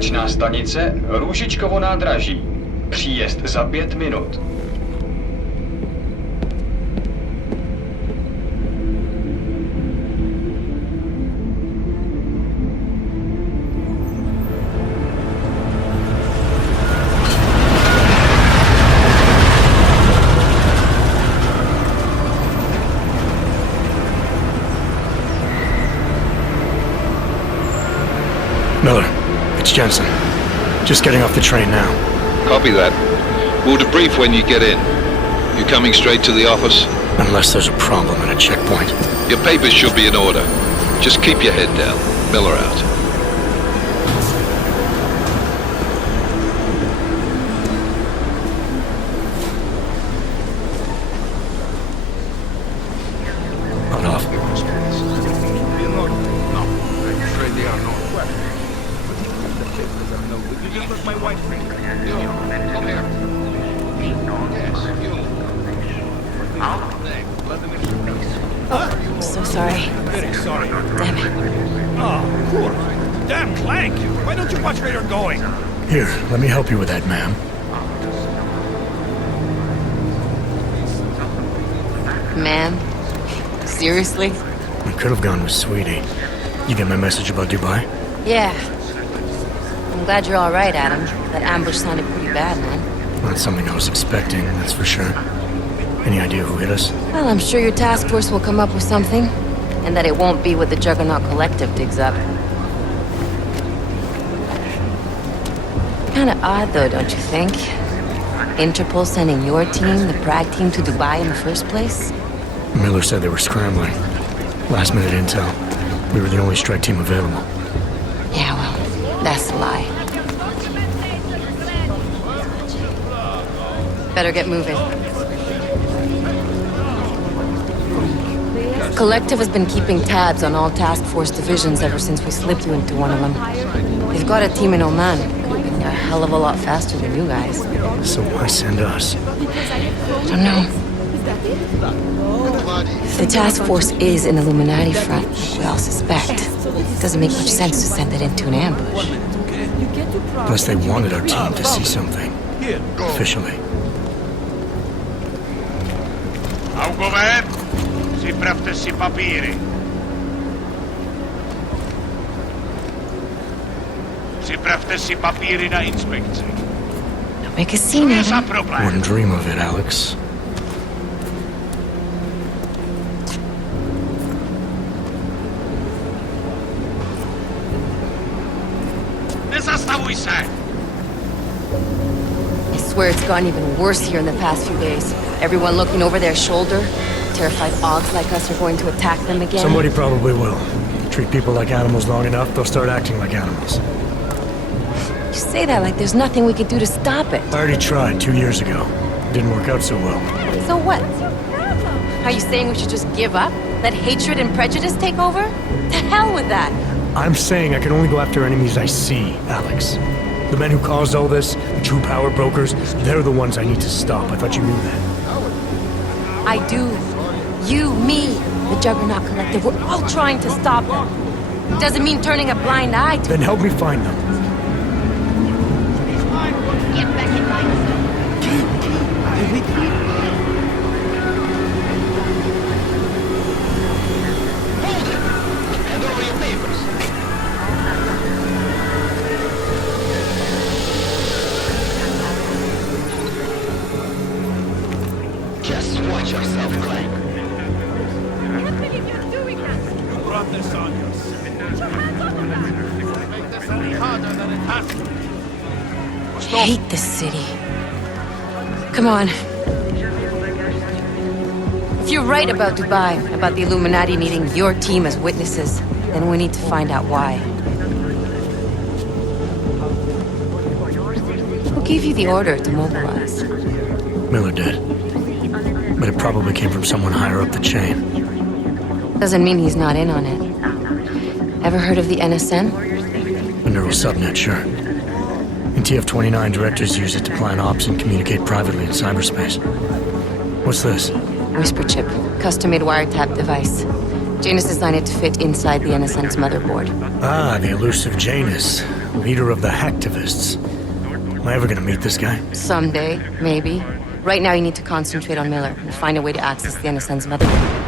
Konečná stanice Růžičkovo nádraží. Příjezd za 5 minut. Miller, it's Jensen. Just getting off the train now. Copy that. We'll debrief when you get in. You coming straight to the office? Unless there's a problem at a checkpoint. Your papers should be in order. Just keep your head down. Miller out. On off. I'm so sorry. Very sorry. Damn it. Oh, poor. Damn Clank! Why don't you watch where you're going? Here, let me help you with that, ma'am. Ma'am? Seriously? We could have gone with Sweetie. You get my message about Dubai? Yeah. I'm glad you're all right, Adam. That ambush sounded pretty bad, man. Not something I was expecting, that's for sure. Any idea who hit us? Well, I'm sure your task force will come up with something. And that it won't be what the Juggernaut Collective digs up. Kinda odd, though, don't you think? Interpol sending your team, the Prague team, to Dubai in the first place? Miller said they were scrambling. Last minute intel. We were the only strike team available. Yeah, well, that's a lie. Better get moving. Collective has been keeping tabs on all task force divisions ever since we slipped you into one of them. They've got a team in Oman. Could have been a hell of a lot faster than you guys. So why send us? I don't know. If the task force is an Illuminati front, we all suspect, it doesn't make much sense to send it into an ambush. Unless they wanted our team to see something. Officially. Augover, připravte si papíry. Připravte si papíry na inspekci. Don't make a scene, Je za Adam. problém. Wouldn't dream of it, Alex. Nezastavuj se! I swear it's gotten even worse here in the past few days. Everyone looking over their shoulder. Terrified Augs like us are going to attack them again. Somebody probably will. Treat people like animals long enough, they'll start acting like animals. You say that like there's nothing we could do to stop it. I already tried 2 years ago. Didn't work out so well. So what? Are you saying we should just give up? Let hatred and prejudice take over? To hell with that! I'm saying I can only go after enemies I see, Alex. The men who caused all this, the true power brokers, they're the ones I need to stop. I thought you knew that. I do. You, me, the Juggernaut Collective, we're all trying to stop them. Doesn't mean turning a blind eye to... Then help me find them. Just watch yourself, Clank. You brought this on yourself. Make this any harder than it has to be. I hate this city. Come on. If you're right about Dubai, about the Illuminati needing your team as witnesses, then we need to find out why. Who gave you the order to mobilize? Miller did. But it probably came from someone higher up the chain. Doesn't mean he's not in on it. Ever heard of the NSN? A neural subnet, sure. In TF-29, directors use it to plan ops and communicate privately in cyberspace. What's this? Whisper chip, custom-made wiretap device. Janus designed it to fit inside the NSN's motherboard. Ah, the elusive Janus. leader of the hacktivists. Am I ever gonna meet this guy? Someday, maybe. Right now, you need to concentrate on Miller and find a way to access the NSN's motherboard.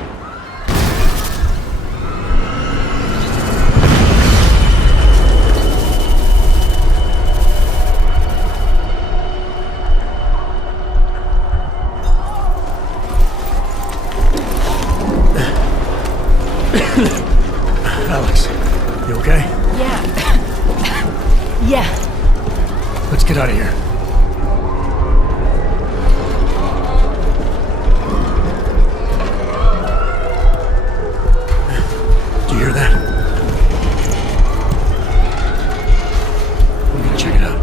Alex, you okay? Yeah. Yeah. Let's get out of here. Do you hear that? I'm gonna check it out.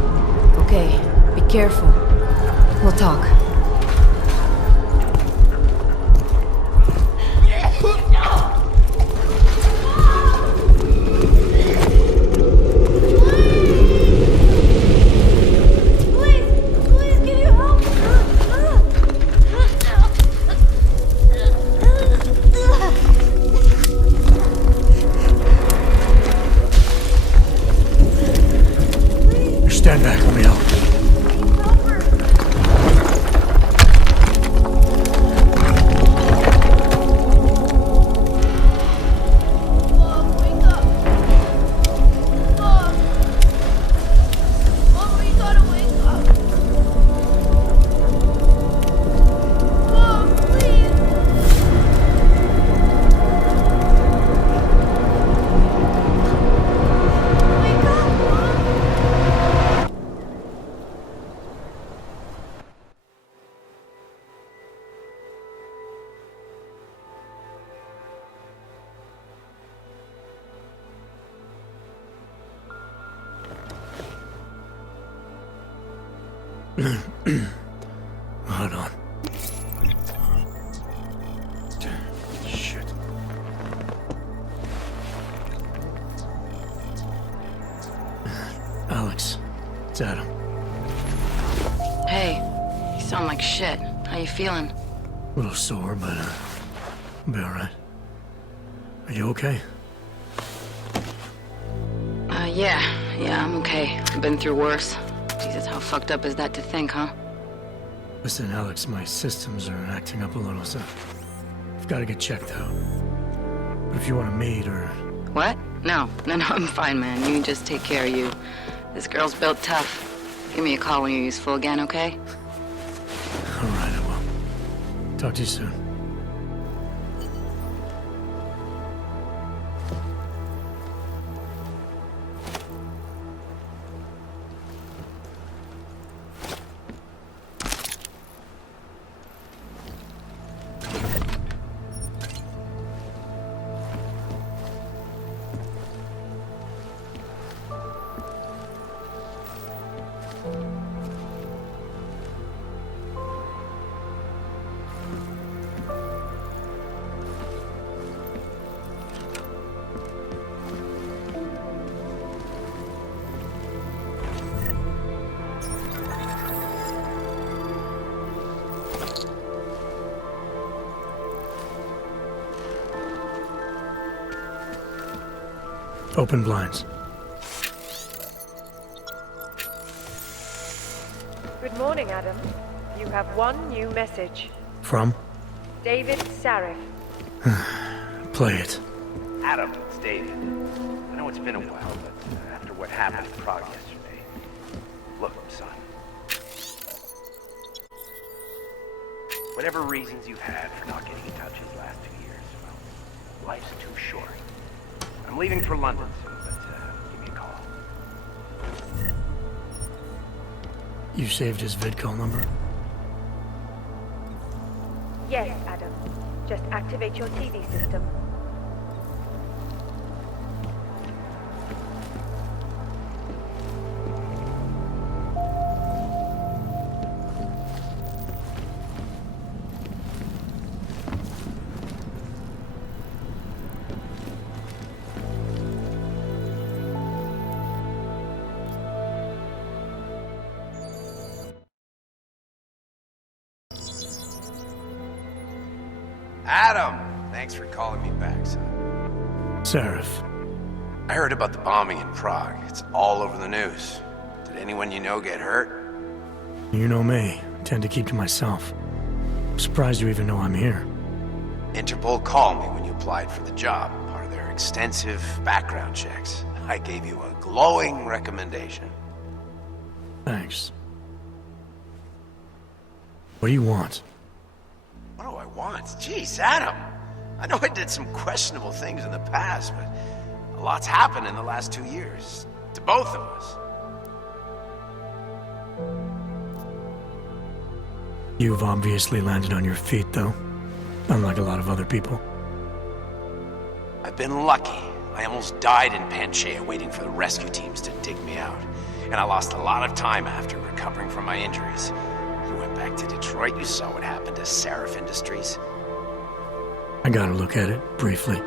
Okay, be careful. We'll talk. Stand back, let me help. Hold on. Shit. Alex, it's Adam. Hey, you sound like shit. How you feeling? A little sore, but I'll be alright. Are you okay? Yeah, I'm okay. I've been through worse. Jesus, how fucked up is that to think, huh? Listen, Alex, my systems are acting up a little, so I've got to get checked out. But if you want to meet or... What? No, I'm fine, man. You can just take care of you. This girl's built tough. Give me a call when you're useful again, okay? Alright, I will. Talk to you soon. Open blinds. Good morning, Adam. You have one new message. From? David Sarif. Play it. Adam, it's David. I know it's been a while, but after what happened in Prague yesterday... Look, son. Whatever reasons you've had for not getting in touch these last 2 years, well, life's too short. I'm leaving for London soon, but give me a call. You saved his vidcall number? Yes, Adam. Just activate your TV system. Adam! Thanks for calling me back, son. Sarif. I heard about the bombing in Prague. It's all over the news. Did anyone you know get hurt? You know me. I tend to keep to myself. I'm surprised you even know I'm here. Interpol called me when you applied for the job, part of their extensive background checks. I gave you a glowing recommendation. Thanks. What do you want? What do I want? Jeez, Adam. I know I did some questionable things in the past, but a lot's happened in the last 2 years. To both of us. You've obviously landed on your feet, though. Unlike a lot of other people. I've been lucky. I almost died in Panchea waiting for the rescue teams to dig me out. And I lost a lot of time after recovering from my injuries. You went back to Detroit, you saw what happened to Seraph Industries. I got a look at it, briefly.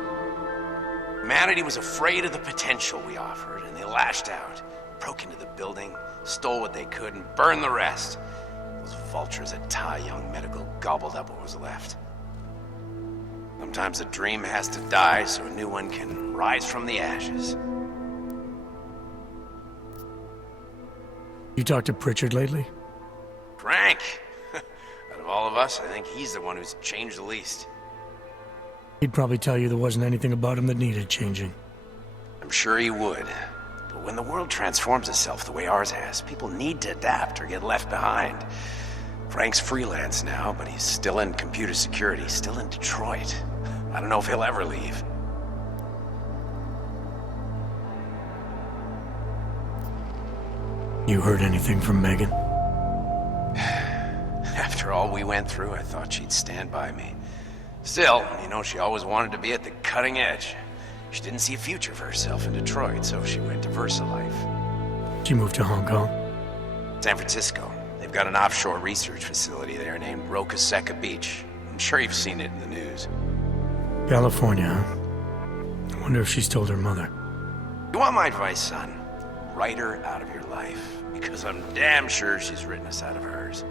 Humanity was afraid of the potential we offered, and they lashed out. Broke into the building, stole what they could, and burned the rest. Those vultures at Tai Young Medical gobbled up what was left. Sometimes a dream has to die so a new one can rise from the ashes. You talked to Pritchard lately? Frank! Out of all of us, I think he's the one who's changed the least. He'd probably tell you there wasn't anything about him that needed changing. I'm sure he would. But when the world transforms itself the way ours has, people need to adapt or get left behind. Frank's freelance now, but he's still in computer security, still in Detroit. I don't know if he'll ever leave. You heard anything from Megan? After all we went through, I thought she'd stand by me. Still, you know, she always wanted to be at the cutting edge. She didn't see a future for herself in Detroit, so she went to VersaLife. She moved to Hong Kong? San Francisco. They've got an offshore research facility there named Roca Seca Beach. I'm sure you've seen it in the news. California, huh? I wonder if she's told her mother. You want my advice, son? Write her out of your life, because I'm damn sure she's written us out of hers.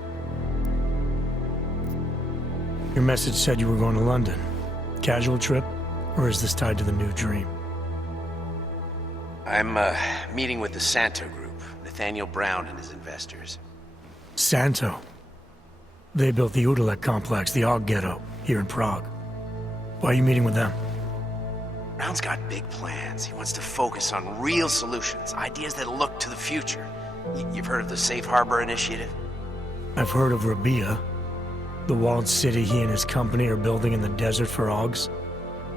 Your message said you were going to London. Casual trip? Or is this tied to the new dream? I'm, meeting with the Santo Group, Nathaniel Brown and his investors. Santo? They built the Udalek complex, the Og Ghetto, here in Prague. Why are you meeting with them? Brown's got big plans. He wants to focus on real solutions, ideas that look to the future. You've heard of the Safe Harbor Initiative? I've heard of Rabia, the walled city he and his company are building in the desert for Augs.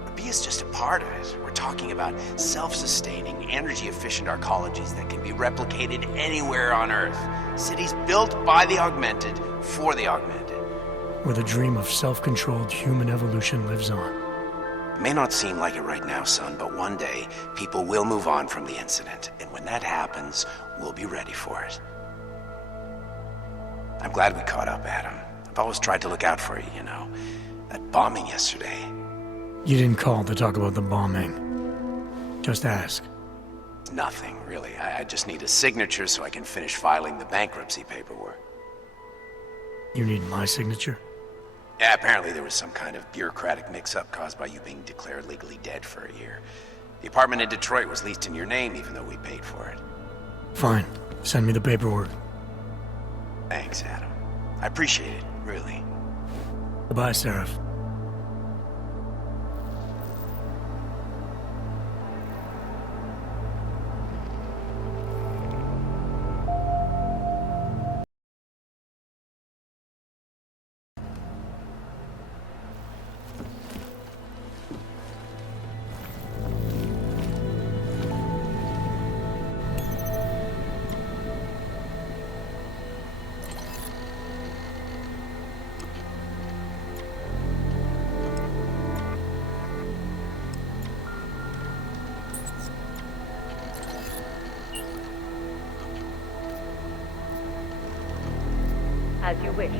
Rabia's just a part of it. We're talking about self-sustaining, energy-efficient arcologies that can be replicated anywhere on Earth. Cities built by the augmented, for the augmented. Where the dream of self-controlled human evolution lives on. It may not seem like it right now, son, but one day, people will move on from the incident. And when that happens, we'll be ready for it. I'm glad we caught up, Adam. I've always tried to look out for you, you know. That bombing yesterday. You didn't call to talk about the bombing. Just ask. Nothing, really. I just need a signature so I can finish filing the bankruptcy paperwork. You need my signature? Yeah, apparently there was some kind of bureaucratic mix-up caused by you being declared legally dead for a year. The apartment in Detroit was leased in your name even though we paid for it. Fine. Send me the paperwork. Thanks, Adam. I appreciate it, really. Goodbye, Seraph. As you wish.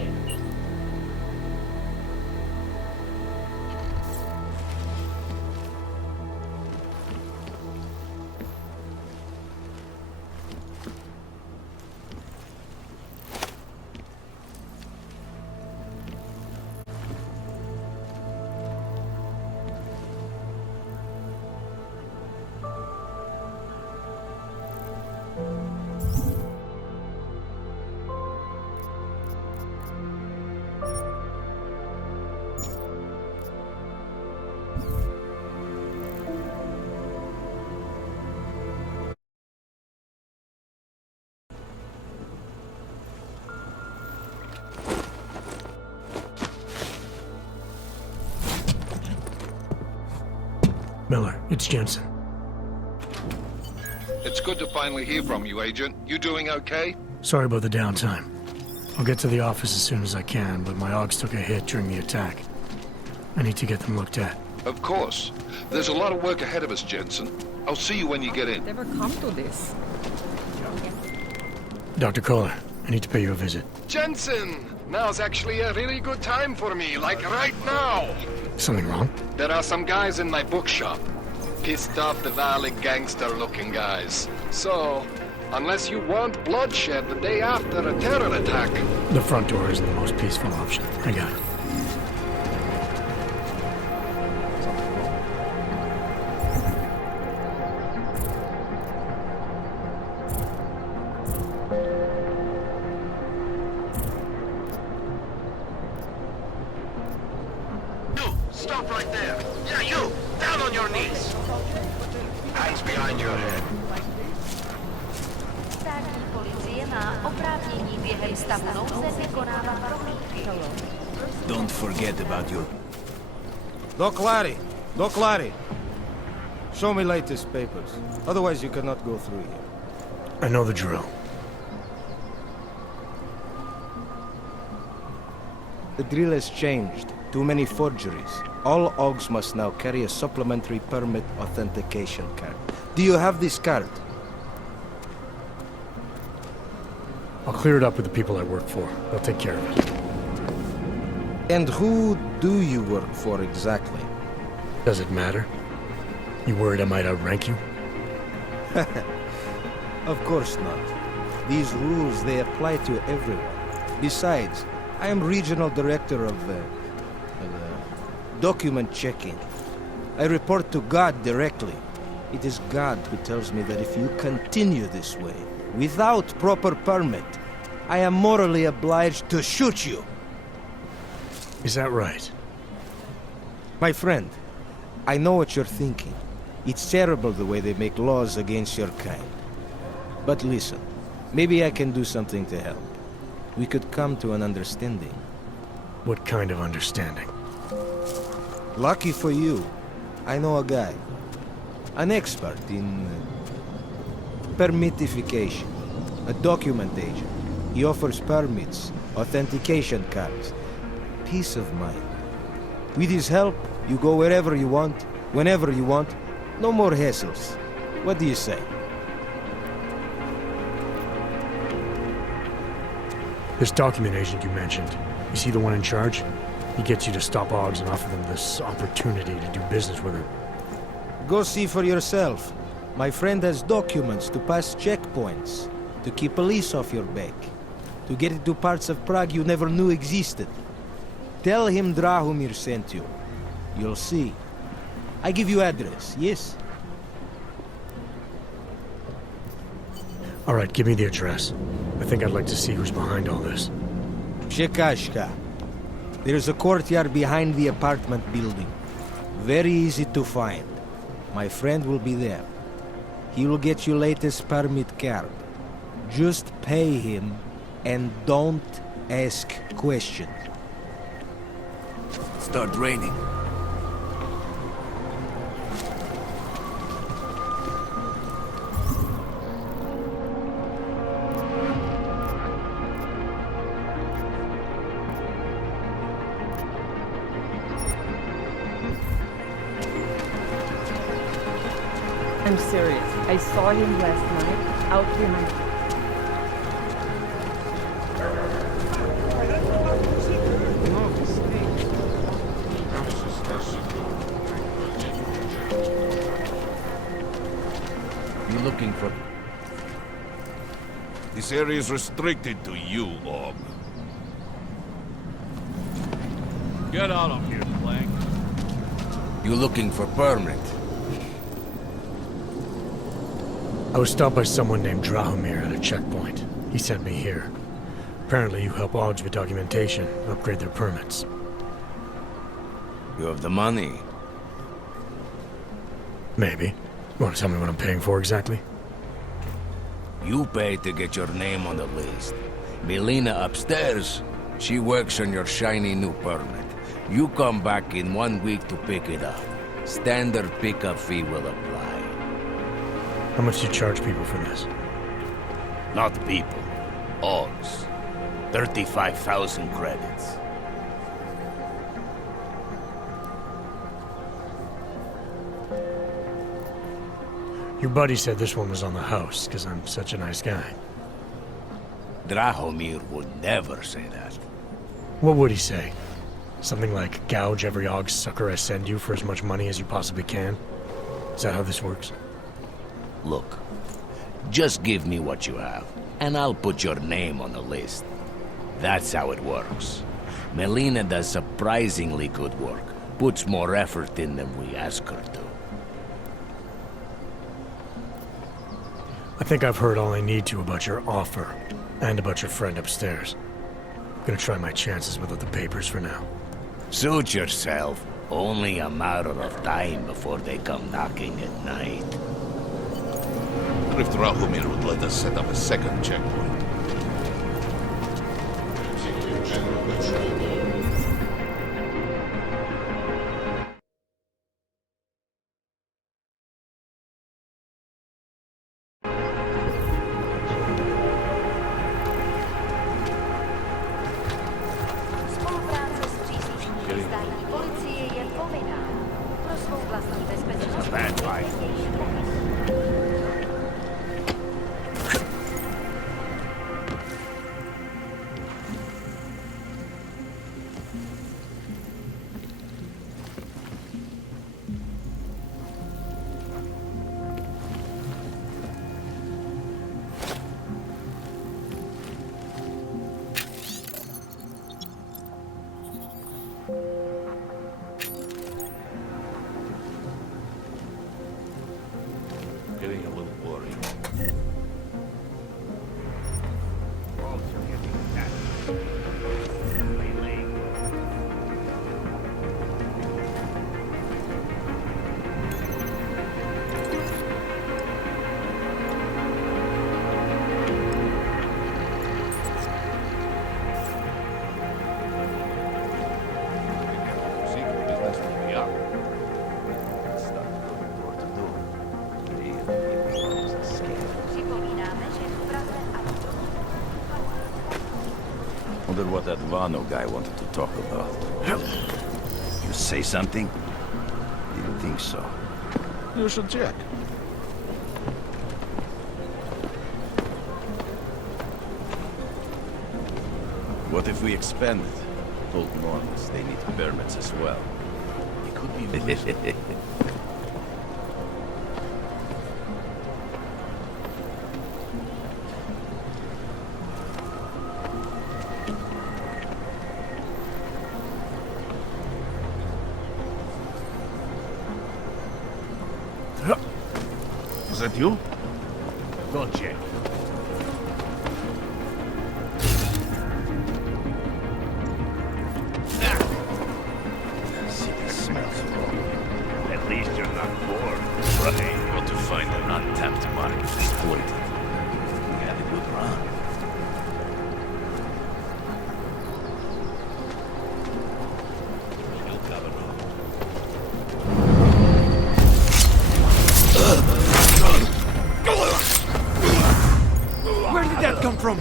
Miller, it's Jensen. It's good to finally hear from you, Agent. You doing okay? Sorry about the downtime. I'll get to the office as soon as I can, but my Augs took a hit during the attack. I need to get them looked at. Of course. There's a lot of work ahead of us, Jensen. I'll see you when you get in. Never come to this. Dr. Kohler, I need to pay you a visit. Jensen! Now's actually a really good time for me, like right now! Something wrong? There are some guys in my bookshop. Pissed off the Valley gangster-looking guys. So, unless you want bloodshed the day after a terror attack... The front door isn't the most peaceful option. I got it. Stop right there. Yeah, you! Down on your knees! Hands behind your head. Don't forget about your... Doc Larry! Doc Larry! Show me latest papers. Otherwise you cannot go through here. I know the drill. The drill has changed. Too many forgeries. All Augs must now carry a supplementary permit authentication card. Do you have this card? I'll clear it up with the people I work for. They'll take care of it. And who do you work for exactly? Does it matter? You worried I might outrank you? Of course not. These rules, they apply to everyone. Besides, I am regional director of document checking. I report to God directly. It is God who tells me that if you continue this way, without proper permit, I am morally obliged to shoot you. Is that right? My friend, I know what you're thinking. It's terrible the way they make laws against your kind. But listen, maybe I can do something to help. We could come to an understanding. What kind of understanding? Lucky for you, I know a guy. An expert in permitification. A document agent. He offers permits, authentication cards. Peace of mind. With his help, you go wherever you want, whenever you want. No more hassles. What do you say? This document agent you mentioned, is he the one in charge? He gets you to stop Augs and offer them this opportunity to do business with him. Go see for yourself. My friend has documents to pass checkpoints, to keep police off your back, to get into parts of Prague you never knew existed. Tell him Drahomir sent you. You'll see. I give you address, yes? All right, give me the address. I think I'd like to see who's behind all this. Shekashka. There's a courtyard behind the apartment building. Very easy to find. My friend will be there. He will get you latest permit card. Just pay him and don't ask questions. Start raining. I'm serious. I saw him last night out behind. You looking for... This area is restricted to you, Log. Get out of here, Clank. You looking for permit? I was stopped by someone named Drahomir at a checkpoint. He sent me here. Apparently you help Augs with documentation, upgrade their permits. You have the money? Maybe. You want to tell me what I'm paying for exactly? You pay to get your name on the list. Melina upstairs, she works on your shiny new permit. You come back in 1 week to pick it up. Standard pickup fee will apply. How much do you charge people for this? Not people. Odds. 35,000 credits. Your buddy said this one was on the house, because I'm such a nice guy. Drahomir would never say that. What would he say? Something like, gouge every og sucker I send you for as much money as you possibly can? Is that how this works? Look, just give me what you have, and I'll put your name on the list. That's how it works. Melina does surprisingly good work. Puts more effort in than we ask her to. I think I've heard all I need to about your offer, and about your friend upstairs. I'm gonna try my chances without the papers for now. Suit yourself. Only a matter of time before they come knocking at night. If Drahomir would let us set up a second checkpoint. Spolupráce s příslušníky státní policie je povinná. Pro svou vlastní bezpečnost nejtěžší Getting a little worried. Secret business will be up. Stuff what to do. Připomínáme, že v Praze a Wondered what that Vano guy wanted to talk about. You say something? Didn't think so. You should check. What if we expand it? Told Normans they need permits as well. It could be Was that you? Go check. City smells wrong. At least you're not bored. Right. Got to find an untapped market. Exploit it. We had a good run. We'll cover Where did that come from?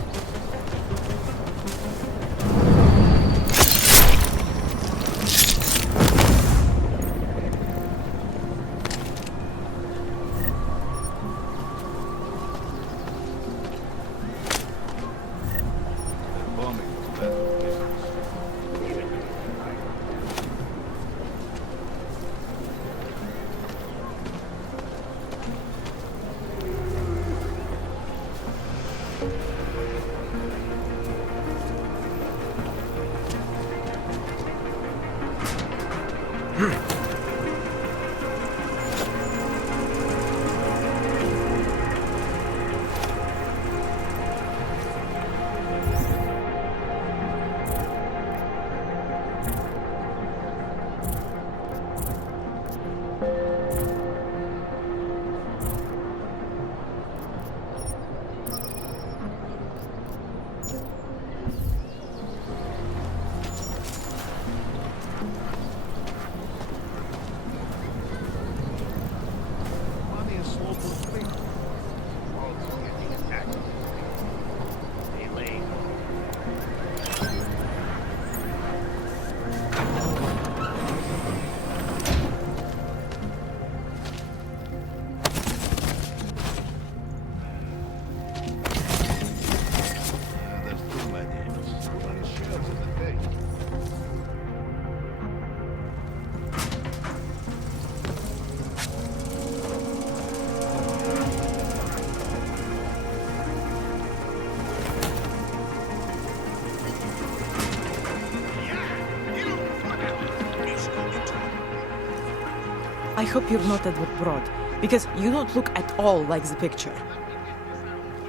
I hope you're not Edward Broad, because you don't look at all like the picture.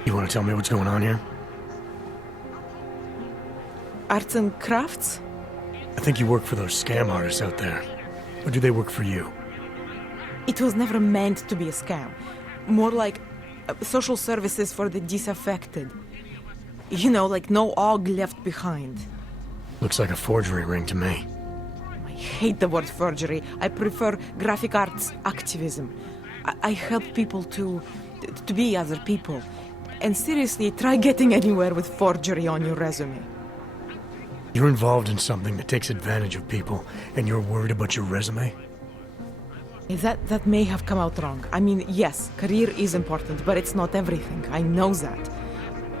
You want to tell me what's going on here? Arts and crafts? I think you work for those scam artists out there. Or do they work for you? It was never meant to be a scam. More like social services for the disaffected. You know, like no og left behind. Looks like a forgery ring to me. I hate the word forgery. I prefer graphic arts activism. I help people to be other people. And seriously, try getting anywhere with forgery on your resume. You're involved in something that takes advantage of people, and you're worried about your resume? That may have come out wrong. I mean, yes, career is important, but it's not everything. I know that.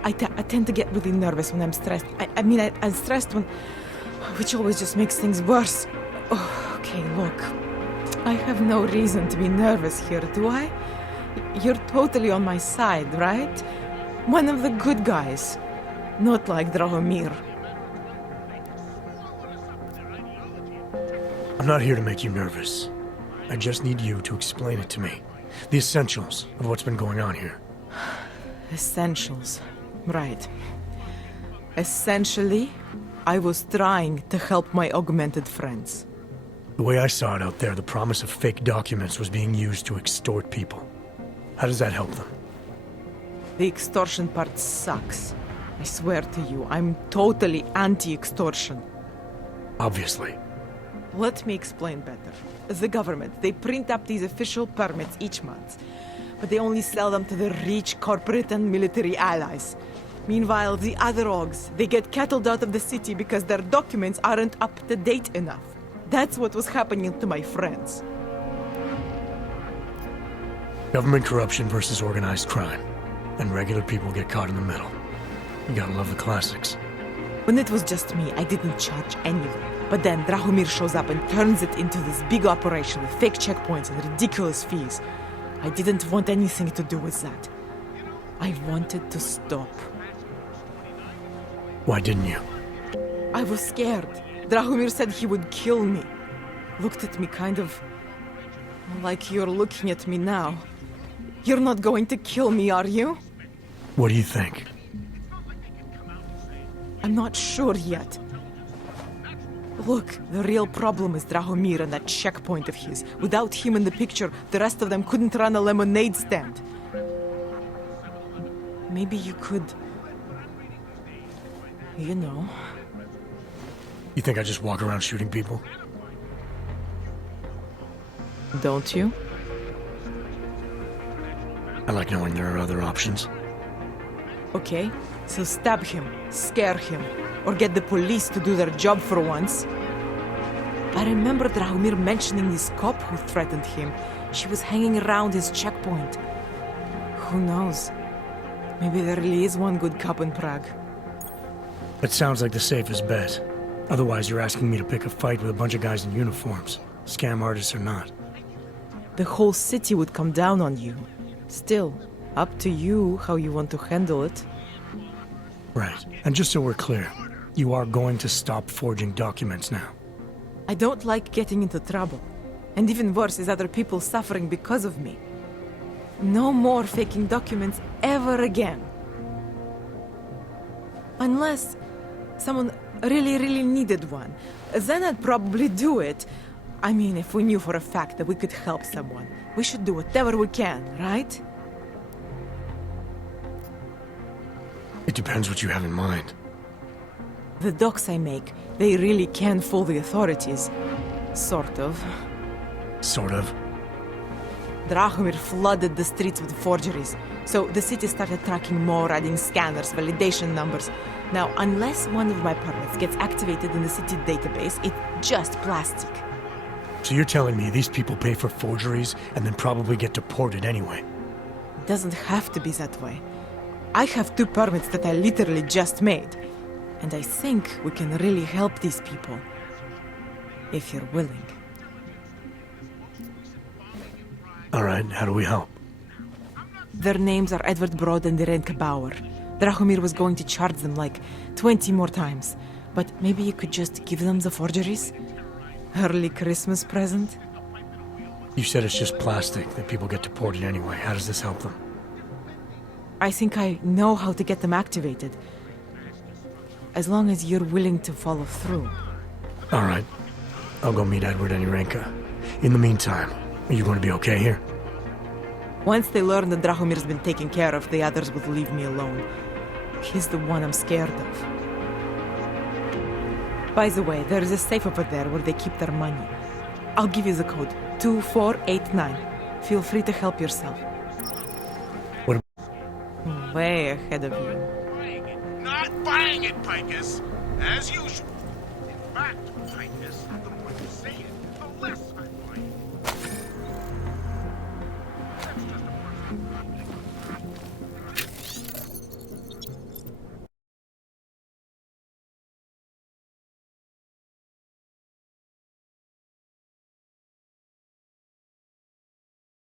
I tend to get really nervous when I'm stressed. I'm stressed when... which always just makes things worse. Oh, okay, look. I have no reason to be nervous here, do I? You're totally on my side, right? One of the good guys. Not like Drahomir. I'm not here to make you nervous. I just need you to explain it to me. The essentials of what's been going on here. Essentials. Right. Essentially, I was trying to help my augmented friends. The way I saw it out there, the promise of fake documents was being used to extort people. How does that help them? The extortion part sucks. I swear to you, I'm totally anti-extortion. Obviously. Let me explain better. The government, they print up these official permits each month, but they only sell them to the rich corporate and military allies. Meanwhile, the other Ogs, they get cattled out of the city because their documents aren't up to date enough. That's what was happening to my friends. Government corruption versus organized crime. And regular people get caught in the middle. You gotta love the classics. When it was just me, I didn't charge anyone. But then Drahomir shows up and turns it into this big operation with fake checkpoints and ridiculous fees. I didn't want anything to do with that. I wanted to stop. Why didn't you? I was scared. Drahomir said he would kill me. Looked at me kind of... like you're looking at me now. You're not going to kill me, are you? What do you think? I'm not sure yet. Look, the real problem is Drahomir and that checkpoint of his. Without him in the picture, the rest of them couldn't run a lemonade stand. Maybe you could... you know... You think I just walk around shooting people? Don't you? I like knowing there are other options. Okay, so stab him, scare him, or get the police to do their job for once. I remember Drahomir mentioning this cop who threatened him. She was hanging around his checkpoint. Who knows? Maybe there really is one good cop in Prague. That sounds like the safest bet. Otherwise, you're asking me to pick a fight with a bunch of guys in uniforms. Scam artists or not. The whole city would come down on you. Still, up to you how you want to handle it. Right. And just so we're clear, you are going to stop forging documents now. I don't like getting into trouble. And even worse is other people suffering because of me. No more faking documents ever again. Unless someone really needed one. Then I'd probably do it. I mean, if we knew for a fact that we could help someone, we should do whatever we can, right? It depends what you have in mind. The docs I make, they really can fool the authorities. Sort of. Sort of? Drahomir flooded the streets with forgeries, so the city started tracking more, adding scanners, validation numbers. Now, unless one of my permits gets activated in the city database, it's just plastic. So you're telling me these people pay for forgeries and then probably get deported anyway? It doesn't have to be that way. I have 2 permits that I literally just made. And I think we can really help these people. If you're willing. Alright, how do we help? Their names are Edward Broad and Irenka Bauer. Drahomir was going to charge them like 20 more times. But maybe you could just give them the forgeries? Early Christmas present? You said it's just plastic, that people get deported anyway. How does this help them? I think I know how to get them activated. As long as you're willing to follow through. All right. I'll go meet Edward and Irenka. In the meantime, are you going to be okay here? Once they learn that Drahomir's been taken care of, the others will leave me alone. He's the one I'm scared of. By the way, there is a safe over there where they keep their money. I'll give you the code. 2489. Feel free to help yourself. What? Way ahead of you. Not buying it, Picus. As usual. In fact, Picus,